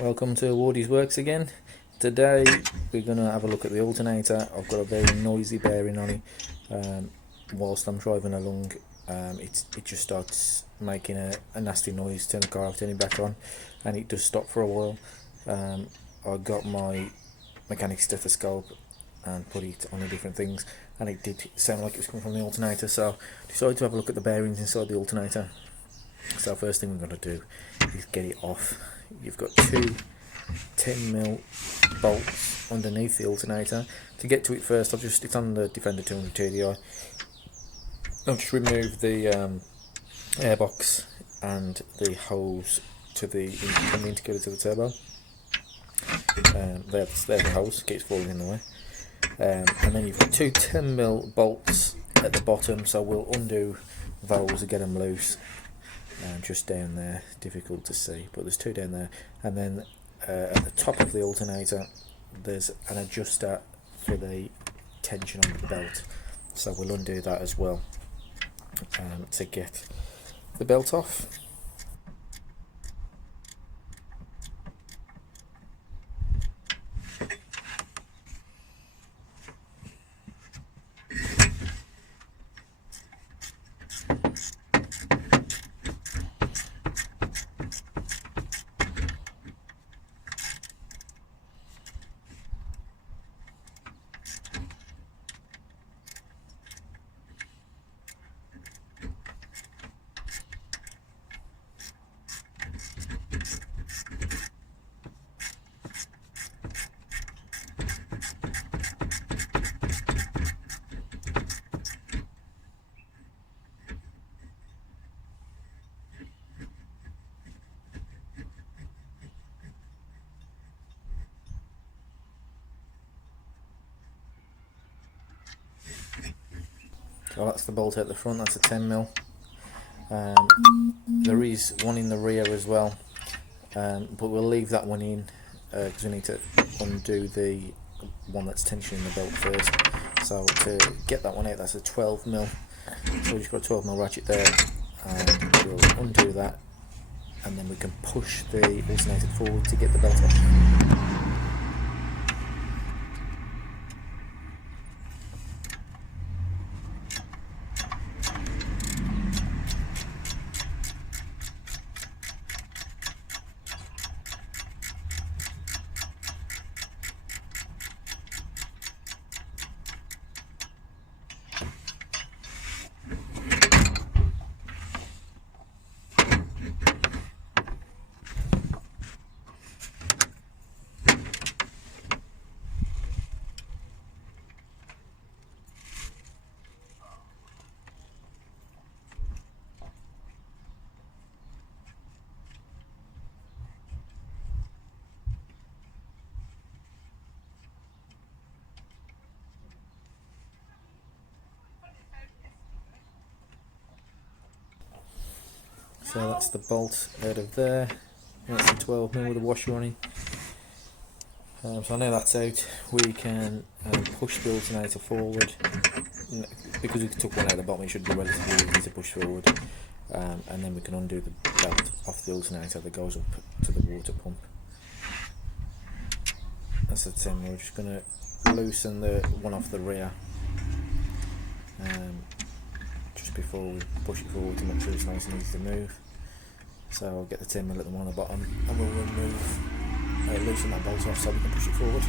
Welcome to Wardy's Works again. Today we're going to have a look at the alternator. I've got a very noisy bearing on it. Whilst I'm driving along, it just starts making a nasty noise. Turn the car off, turn it back on, and it does stop for a while. I got my mechanic stethoscope and put it on the different things, and it did sound like it was coming from the alternator, so I decided to have a look at the bearings inside the alternator. So first thing we're going to do is get it off. You've got two 10mm bolts underneath the alternator. To get to it first, it's on the Defender 200 TDI. I'll just remove the airbox and the hose from the indicator to the turbo. There's the hose, keeps falling in the way. And then you've got two 10mm bolts at the bottom, so we'll undo those and get them loose. Just down there, difficult to see, but there's two down there. And then at the top of the alternator there's an adjuster for the tension on the belt, so we'll undo that as well to get the belt off. So that's the bolt at the front, that's a 10mm. There is one in the rear as well, but we'll leave that one in because we need to undo the one that's tensioning the belt first. So to get that one out, that's a 12mm. So we've just got a 12mm ratchet there, and we'll undo that, and then we can push the alternator forward to get the belt off. So that's the bolt out of there. That's the 12mm with the washer on it. So now that's out, we can push the alternator forward. Because we took one out of the bottom, it should be relatively easy to push forward. And then we can undo the belt off the alternator that goes up to the water pump. That's the 10. We're just going to loosen the one off the rear just before we push it forward to make sure it's nice and easy to move. So I'll get the 10mm at the one on the bottom, and we'll remove, loosen that bolt off so we can push it forward.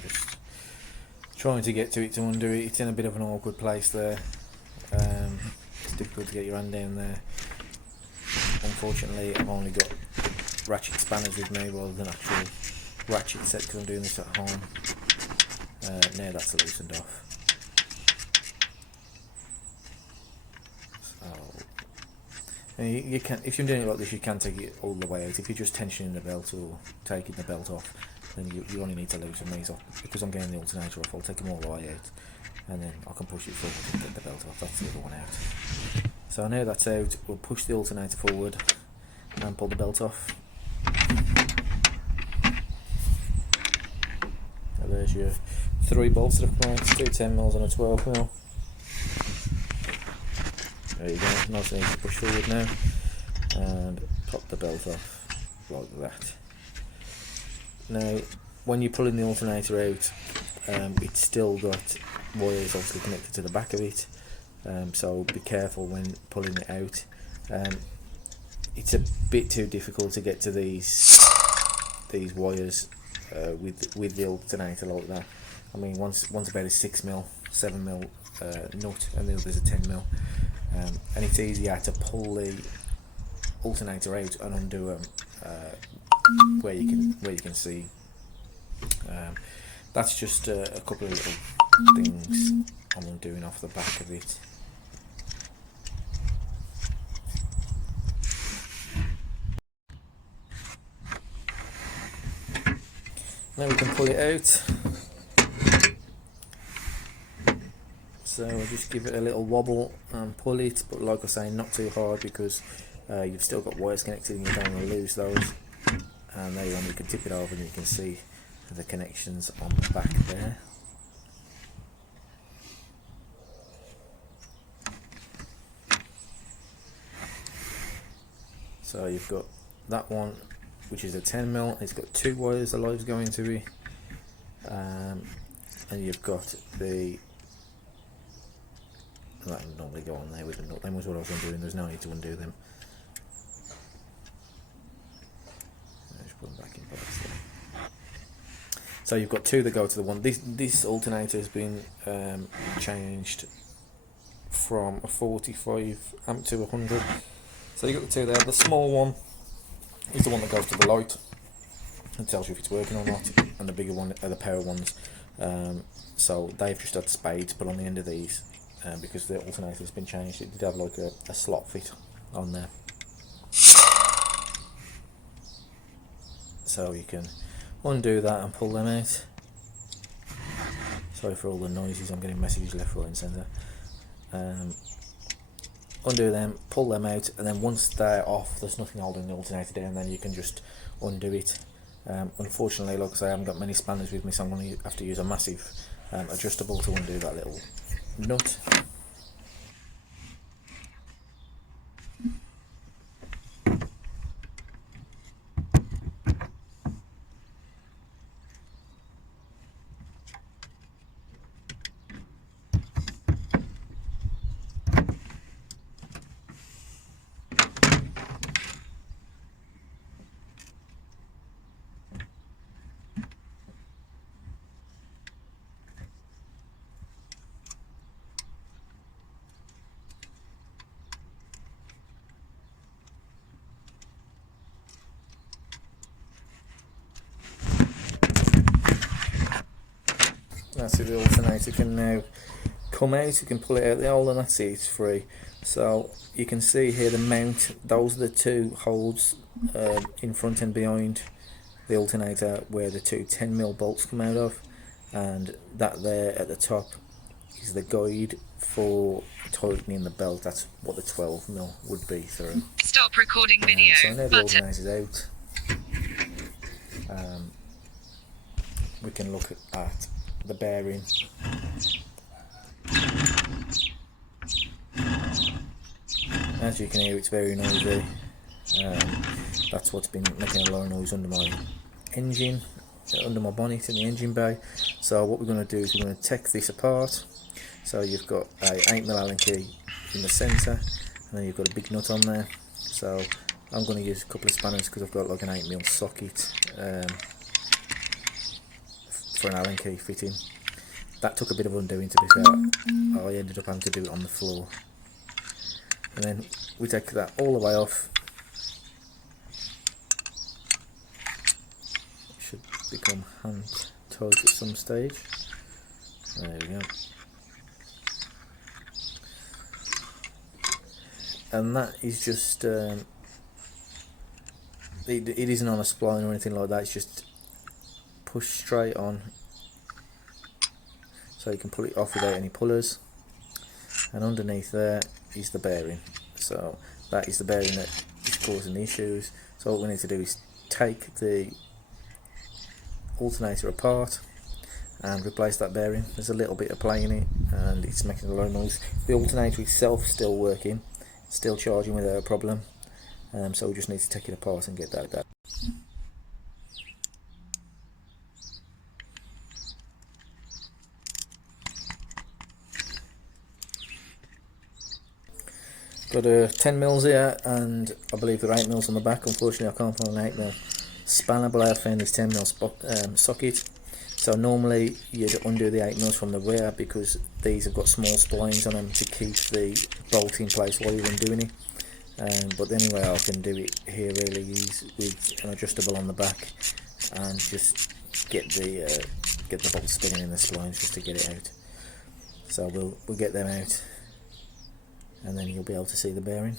Just trying to get to it to undo it. It's in a bit of an awkward place there. It's difficult to get your hand down there. Unfortunately, I've only got ratchet spanners with me rather than actual ratchet set because I'm doing this at home. Now that's loosened off. And you can, if you're doing it like this, you can take it all the way out. If you're just tensioning the belt or taking the belt off, then you only need to loosen these off. Because I'm getting the alternator off, I'll take them all the way out, and then I can push it forward and get the belt off. That's the other one out. So now that's out, we'll push the alternator forward and pull the belt off. So there's your 3 bolts that have come out, 2 10mm and a 12mm. There you go, nice and easy to push forward now, and pop the belt off like that. Now, when you're pulling the alternator out, it's still got wires obviously connected to the back of it, so be careful when pulling it out. It's a bit too difficult to get to these wires with the alternator like that. I mean, one's about a 6mm, 7mm nut, and the other's a 10mm. And it's easier to pull the alternator out and undo them where you can see. That's just a couple of little things I'm undoing off the back of it. Now we can pull it out. So I'll just give it a little wobble and pull it, but like I say, not too hard, because you've still got wires connected and you don't want to lose those. And there you go, you can tip it over and you can see the connections on the back there. So you've got that one, which is a 10mm, it's got 2 wires, the lives going to it, and you've got the, that would normally go on there with the nut. Them was what I was undoing, there's no need to undo them. Just put them back in place there. So you've got 2 that go to the one. This alternator has been changed from a 45 amp to 100. So you've got the 2 there. The small one is the one that goes to the light and tells you if it's working or not, and the bigger one are the power ones. So they've just had spades put on the end of these, because the alternator has been changed. It did have like a slot fit on there, so you can undo that and pull them out. Sorry for all the noises, I'm getting messages left, right and centre. Undo them, pull them out, and then once they're off, there's nothing holding the alternator down, then you can just undo it. Unfortunately, like I say, I haven't got many spanners with me, so I'm going to have to use a massive adjustable to undo that little nut. That's it, the alternator can now come out, you can pull it out the hole, and that's it, it's free. So you can see here the mount, those are the 2 holes in front and behind the alternator where the 2 10mm bolts come out of, and that there at the top is the guide for tightening the belt. That's what the 12mm would be through. Stop recording video. So now the alternator's out, we can look at the bearing. As you can hear, it's very noisy. That's what's been making a lot of noise under my engine, under my bonnet in the engine bay. So what we're going to do is we're going to take this apart. So you've got a 8mm Allen key in the centre, and then you've got a big nut on there. So I'm going to use a couple of spanners because I've got like an 8mm socket for an Allen key fitting. That took a bit of undoing, to be fair. I ended up having to do it on the floor. And then we take that all the way off. It should become hand tight at some stage. There we go. and that is just it isn't on a spline or anything like that. It's just pushed straight on, so you can pull it off without any pullers. And underneath there is the bearing, so that is the bearing that is causing the issues. So what we need to do is take the alternator apart and replace that bearing. There's a little bit of play in it and it's making a lot of noise. The alternator itself is still working, still charging without a problem, so we just need to take it apart and get that done. Got a 10 mils here, and I believe there are 8 mils on the back. Unfortunately I can't find an 8 mil spanner, but I have found this 10 mil socket. So normally you'd undo the 8 mils from the rear, because these have got small splines on them to keep the bolt in place while you're undoing it. But the only way I can do it here really is with an adjustable on the back, and just get the bolt spinning in the splines just to get it out. So we'll get them out, and then you'll be able to see the bearing.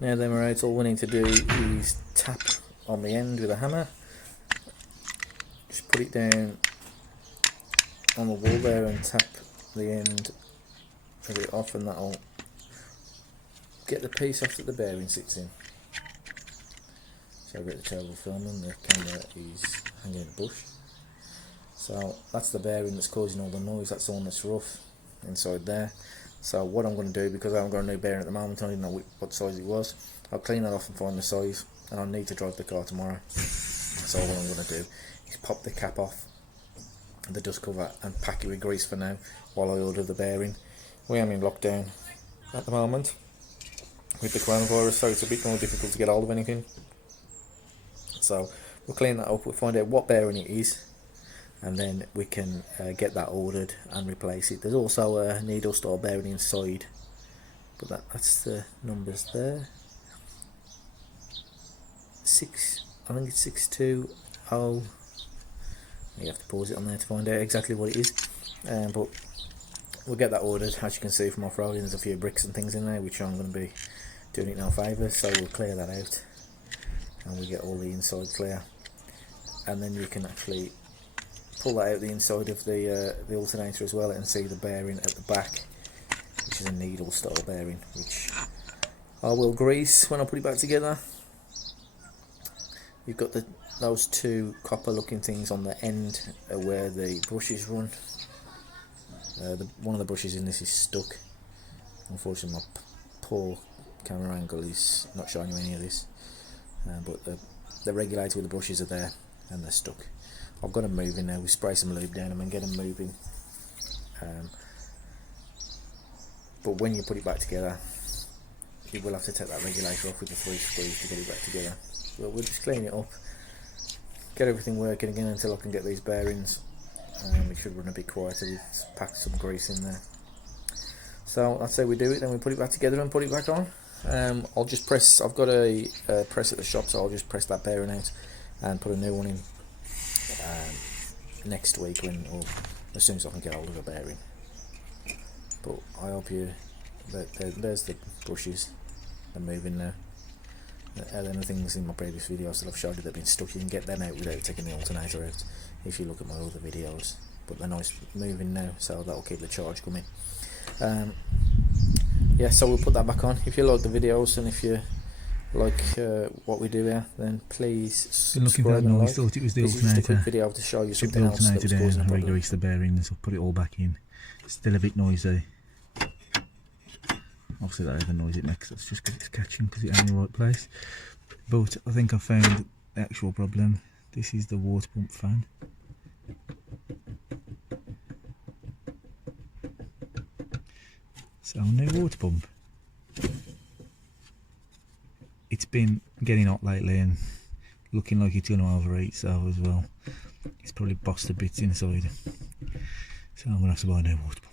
Now then we're out, all we need to do is tap on the end with a hammer. Just put it down on the wall there and tap the end of it off, and that'll get the piece off that the bearing sits in. So I've got the terrible film and the camera is hanging in the bush. So that's the bearing that's causing all the noise, that's the one that's rough inside there. So what I'm going to do, because I haven't got a new bearing at the moment, I don't even know what size it was, I'll clean that off and find the size, and I'll need to drive the car tomorrow. So what I'm going to do is pop the cap off, the dust cover, and pack it with grease for now while I order the bearing. We am in lockdown at the moment with the coronavirus, so it's a bit more difficult to get hold of anything. So we'll clean that up, we'll find out what bearing it is, and then we can get that ordered and replace it. There's also a needle style bearing inside, but that's the numbers there. I think it's 620. You have to pause it on there to find out exactly what it is, but we'll get that ordered. As you can see from off-roading, there's a few bricks and things in there which I'm going to be doing it no favours, so we'll clear that out and we get all the inside clear, and then you can actually pull that out the inside of the alternator as well and see the bearing at the back, which is a needle style bearing, which I will grease when I put it back together. You've got those two copper looking things on the end where the brushes run. One of the brushes in this is stuck. Unfortunately my poor camera angle is not showing you any of this, but the regulator with the brushes are there and they're stuck. I've got them moving now. We spray some lube down them and get them moving, but when you put it back together you will have to take that regulator off with the 3 screws to get it back together. But we'll just clean it up, get everything working again until I can get these bearings. We should run a bit quieter, we've packed some grease in there. So that's how we do it, then we put it back together and put it back on. I'll just press, I've got a press at the shop, so I'll just press that bearing out and put a new one in next week, or as soon as I can get hold of a bearing. But I hope there's the brushes, they're moving now. And the things in my previous videos that I've showed you that have been stuck, you can get them out without taking the alternator out if you look at my other videos, but they're nice moving now, so that'll keep the charge coming. Yeah, so we'll put that back on. If you like the videos and if you like what we do here, then please subscribe and like. Thought it was the this alternator. Is just a quick video to show you something else that was causing a problem. Re-grease the bearings, I'll put it all back in. Still a bit noisy. Obviously that other noise it makes, that's just because it's catching, because it's in the right place. But I think I found the actual problem. This is the water pump fan. So new water pump. It's been getting hot lately and looking like it's going to overheat, so as well it's probably busted bits inside. So I'm going to have to buy a new water pump.